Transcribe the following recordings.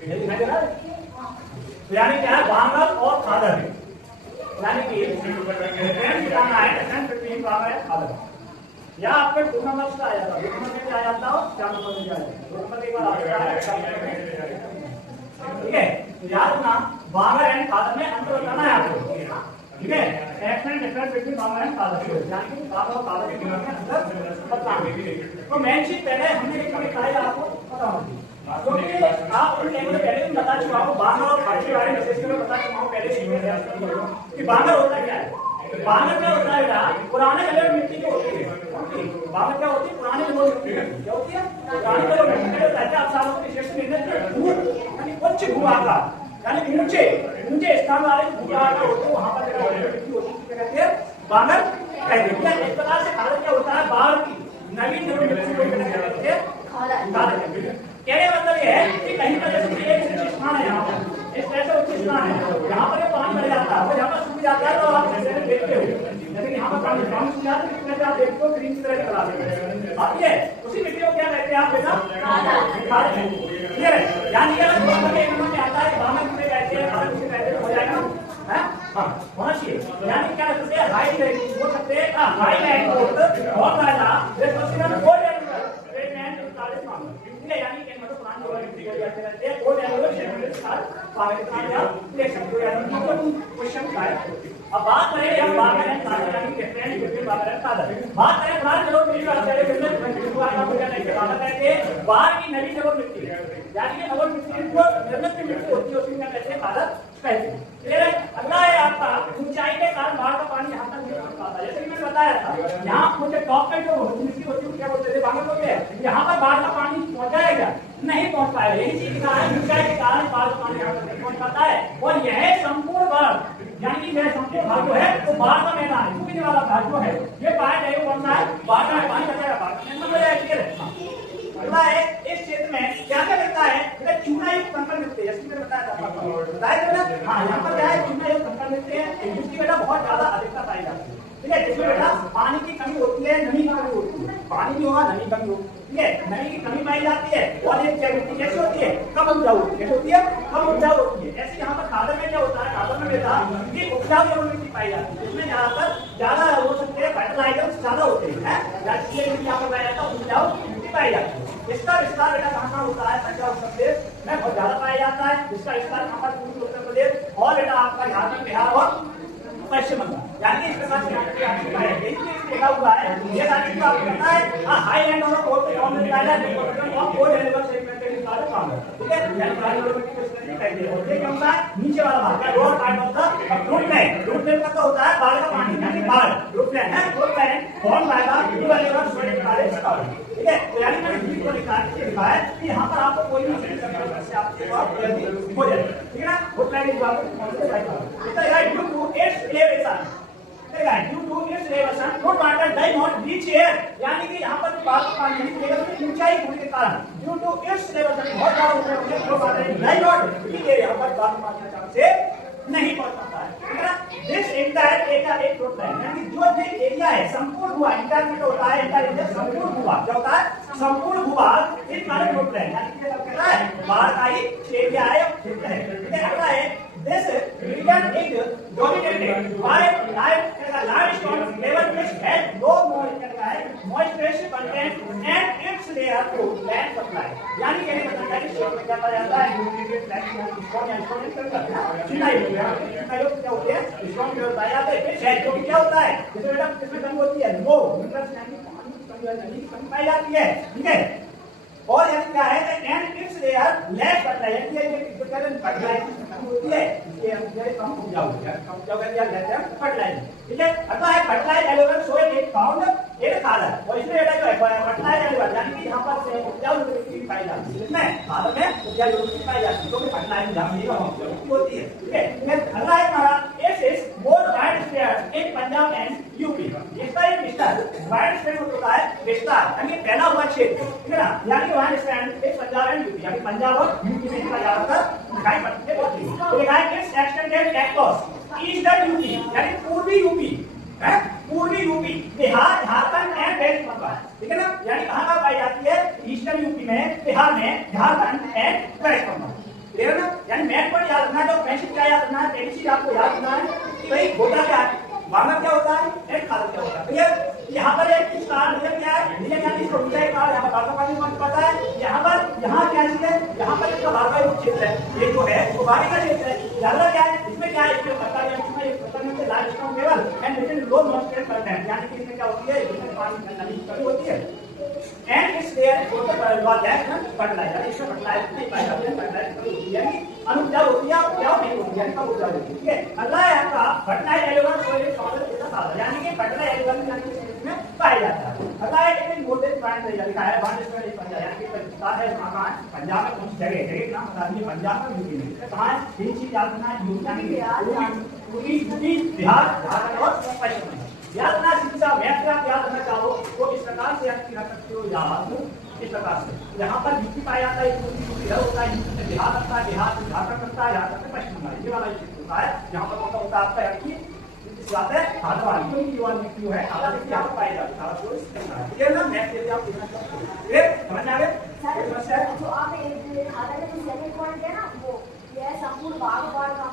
दिखाई दे रहा है? तो यानी क्या है, बांगर और खादर, यानी कि डिफरेंस बताना है, डिफरेंस बिटवीन बांगर एंड खादर। या आपके 2 नंबर का आ जाता, 2 नंबर में आ जाता हो, 4 नंबर में आ जाता, 2 नंबर एक बार आता है, ठीक है। तो याद रखना बांगर एंड खादर में अंतर बताना है आपको, ठीक है। Action difference between Bangar and Khadar, यानी कि बांगर और खादर के बीच में अंतर बताना। तो मेन चीज पहले हमने एक बताया आपको पता होगी, क्योंकि आप उन टेबल पहले बता चुका हूं, बांगर और खादर के बारे में विशेष कर बता चुका हूं पहले कि बांगर होता क्या है। बांगर क्या होता है, पुराने कलर मिट्टी की होती है। बांगर क्या होती है, पुराने कलर मिट्टी क्या होती है, पुराने कलर मिट्टी का होता है। आप सालों के विशेष यानी उच्च भू आकार, यानी ऊंचे ऊंचे स्थान वाले भू आकार होते हैं, वहां पर मिट्टी होती है, क्या कहते हैं, बांगर कहते हैं। इस प्रकार से खादर क्या होता है, बाढ़ की नवीन नवीन मिट्टी को कहते हैं खादर। कहने का मतलब यह है कि कहीं पर जैसे एक उच्च स्थान है, यहाँ पर इस तरह से उच्च स्थान है, यहाँ पर पानी भर जाता है और यहाँ पर सूख जाता है, तो आप ऐसे देखते हो, लेकिन यहाँ पर पानी सूख जाता है, किस तरह से आप देखते हो, ग्रीन की तरह चला देते हैं। अब ये उसी मिट्टी को क्या कहते हैं आप बेटा, खादर। क्लियर है? यानी अगर बांगर एक नंबर में आता है, बांगर किसे कहते हैं, खादर किसे कहते हैं, हो जाएगा है, हाँ होना चाहिए। यानी क्या कहते हैं, हाई लैंड हो सकते हैं, हाई लैंड बहुत ज्यादा रेस्पॉन्सिबल हो जाएगा, यानी कि मतलब प्लान जो है जाते रहते हैं, वो लेवल शेड्यूल स्टार्ट पाकिस्तान या देख सकते हो, यानी क्वेश्चन का है। अब बात करें हम बांगर एंड खादर, यानी डिफरेंस बिटवीन बांगर एंड खादर। बात करें बाहर चलो मेरी बात करें, बिजनेस का मुझे नहीं बांगर कहते हैं बाहर की नवी नवल मिट्टी, यानी कि नवल मिट्टी को निर्मित मिट्टी होती है, उसमें क्या कहते हैं, खादर कहते हैं। क्लियर है? अगला है आपका ऊंचाई के कारण बाढ़ का पानी यहाँ तक नहीं पहुंच पाता। जैसे कि मैंने बताया था, यहाँ मुझे टॉप पे जो मिट्टी होती है क्या बोलते थे, बांगर बोलते हैं, यहाँ पर बाढ़ का पानी पहुंचाएगा नहीं पहुंच पाएगा। यही चीज कहा है, ऊंचाई के कारण बाढ़ का पानी यहाँ तक नहीं पहुंच पाता है। और यह संपूर्ण बाढ़, यानी कि यह संपूर्ण भाग जो है वो बाढ़ का मैदान है, डूबने वाला भाग जो है ये पाया जाएगा कौन सा है, बाढ़ का पानी बचाएगा, बाढ़। अगला है इस क्षेत्र में क्या क्या लगता है, चूना युक्त कंकड़ मिलते हैं, जैसे मैंने बताया था, बताया था ना। हाँ, यहाँ पर क्या है, चूना युक्त कंकड़ मिलते हैं, जिसकी बेटा बहुत ज्यादा अधिकता पाई जाती है, ठीक है। जिसमें बेटा पानी की कमी होती है, नमी की कमी होती है, पानी भी होगा नमी कमी होगी, ठीक है, नमी की कमी पाई जाती है। और एक मिट्टी कैसी होती है, कम उपजाऊ होती है, कैसी होती है, कम उपजाऊ होती है। ऐसे यहाँ पर खादर में क्या होता है, खादर में बेटा ये उपजाऊ मिट्टी पाई जाती है, जिसमें ज्यादा हो सकते हैं फर्टिलाइजर्स ज्यादा होते हैं, यहाँ पर पाया जाता है उपजाऊ मिट्टी पाई जाती है। इसका विस्तार बेटा कहाँ होता है, पंजाब उत्तर प्रदेश में बहुत ज्यादा पाया जाता है। इसका विस्तार कहाँ पर, पूर्वी उत्तर प्रदेश और बेटा आपका झारखंड, बिहार और पश्चिम बंगाल, यानी इस प्रकार से लिखा हुआ है। ये सारी आपको पता है, हाई लैंड और कोर्ट पे कौन मिलता है, कोर्ट एलिवर सेगमेंटेड स्टार काम है, ठीक है। यानी प्राइमरी मिट्टी को इस तरह से कहते हैं। और ये क्या होता है, नीचे वाला भाग का lower part of the root plain का होता है बाढ़ का पानी, यानी बाढ़ रूट प्लेन है, root plain form by the river level storage वाले स्टार, ठीक है। तो यानी मैंने बीच को लिखा है कि यहाँ पर आपको कोई भी समस्या आपके पास जल्दी हो जाए, ठीक है ना। रूट प्लेन इस बात को समझते हैं, इतना यार due to its elevation, due to its elevation good water does not reach air, यानी कि यहाँ पर बाढ़ का पानी नहीं मिलेगा, तो ऊंचाई होने के कारण ड्यू टू इट्स एलिवेशन बहुत ज्यादा ऊंचाई होने के कारण डज नॉट रीच एयर, यहाँ पर बाढ़ का पानी आसानी से नहीं पहुंच पाता है, ठीक है ना। दिस इंटायर एरिया एक रूट प्लेन, यानी जो ये एरिया है संपूर्ण भूभाग, इंटायर में होता है, इंटायर एरिया संपूर्ण भूभाग, क्या होता है, संपूर्ण भूभाग एक कारक रूट प्लेन, यानी कि सब कहता है बाढ़ का ही एरिया है, क्षेत्र है, ठीक है। अगला है this region is dominated by limestone level which has low moisture content and its layer to land supply, यानी कि ये बताया कि स्टोन में क्या पाया जाता है, क्या होते हैं, स्टोन में बताया जाता है। फिर शहद जो क्या होता है, जिसमें बेटा किसमें कमी होती है, लो न्यूट्रिएंट्स यानी पानी की कमी, नमी की कमी पाई जाती है, ठीक है। और यानी क्या है, and its layer lack fertilizer, ये जो कहते फर्टिलाइजर होती है, इसके अंदर कम उपजाऊ होता है, कम उपजाऊ कर दिया जाता है फर्टिलाइजर, ठीक है। अतः है फर्टिलाइजर एलिवर सोइल एक फाउंड एक खादर, और इसमें बेटा जो है फर्टिलाइजर एलिवर, यानी कि यहाँ पर से उपजाऊ मिट्टी पाई जाती है, इसमें खादर में उपजाऊ मिट्टी पाई जाती है, क्योंकि फर्टिलाइजर जहाँ मिलेगा होती है, ठीक है। अगला है हमारा is more widespread in Punjab and UP, इसका एक विस्तार वाइड स्प्रेड होता है, विस्तार यानी फैला हुआ क्षेत्र, ठीक है ना, यानी वाइड स्प्रेड एक पंजाब एंड यूपी, यानी पंजाब और यूपी में इसका ज्यादातर दिखाई पड़ती है। तो लिखा है कि एक्सटेंडेड अक्रॉस ईस्टर्न यूपी, यानी पूर्वी यूपी, है पूर्वी यूपी, बिहार, झारखंड एंड वेस्ट बंगाल, ठीक है ना। यानी कहाँ कहाँ पाई जाती है? ईस्टर्न यूपी में, बिहार में, झारखंड एंड वेस्ट बंगाल, क्लियर है ना। यानी मैप पर याद रखना है, तो फ्रेंडशिप क्या याद रखना है, पहली चीज आपको याद रखना है कि भाई होता क्या है, वार्नर क्या होता है, एक खादर क्या होता है, क्लियर। यहाँ पर एक स्टार रीजन क्या है, रीजन यानी इसको ऊंचाई कहा, यहाँ पर बारका पानी कौन पता है, यहाँ पर यहाँ क्या चीज है, यहाँ पर इसका बारका एक क्षेत्र है, ये जो है वो बारका का क्षेत्र है। ज्यादा क्या है इसमें, क्या है इसमें पता है, इसमें एक पता नहीं है light strong level and little low moisture content, यानी कि इसमें क्या होती है, इसमें पानी की नमी कमी होती है and its there for the gas and fertilizer, इसमें फर्टिलाइजर नहीं पाया जाता है, फर्टिलाइजर यानी अनुपजाऊ होती है, उपजाऊ नहीं होती है, कम उपजाऊ होती है, ठीक है। अगला है आपका फर्टिलाइजर एलिमेंट सॉइल सॉल्वेंट के साथ, यानी कि फर्टिलाइजर एलिमेंट यानी कि इसमें पाया जाता है। अगला है एक वोल्टेज पॉइंट लिखा है, बांड स्टोरेज पंजाब, यानी कि पता है मकान पंजाब में कौन सी जगह है, नाम बता दीजिए, पंजाब में यूपी में कहां है, तीन चीज याद रखना है, यूपी बिहार, झारखंड और पश्चिम बंगाल। याद रखना शिक्षा मैथ से आप याद रखना चाहो तो इस प्रकार से याद रख सकते हो, याद इस प्रकार से। यहाँ पर यूपी पाया जाता है, यूपी इधर होता है, यूपी में बिहार रखता है, बिहार से झारखंड रखता है, झारखंड से पश्चिम बंगाल, ये वाला क्षेत्र होता है। यहाँ पर कौन होता है आपका, यानी कि बात है हाथवानी, क्योंकि वाली क्यों है आधा देखिए आप पाए जाते हैं, आपको क्लियर ना, मैथ से आप देखना चाहते हो, क्लियर समझ आ गए। समस्या है जो आप एक आधा में सेकंड पॉइंट है ना, वो ये संपूर्ण भाग का है ना,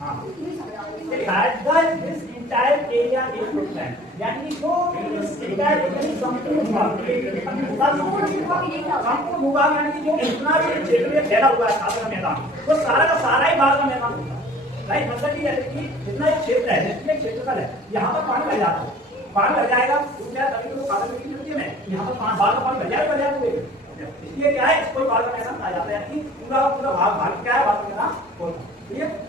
हां ये समझा this entire area is Woodland, यानी जो इंटायर एरिया संपूर्ण भूभाग यानी कि जो इतना भी क्षेत्र में फैला हुआ है सारा मैदान, वो सारा का सारा ही भाग का मैदान होता है, राइट। मतलब कि जैसे कि जितना एक क्षेत्र है, जितने क्षेत्रफल है, यहाँ पर पानी लग जाता है, पानी लग जाएगा तभी तो खाद मिट्टी मिलती है, यहाँ पर बाढ़ का पानी लग जाएगा, इसलिए क्या है, कोई बाढ़ का मैदान आ जाता है, यानी पूरा पूरा भाग क्या है, भाग का मैदान होता है, ठीक है।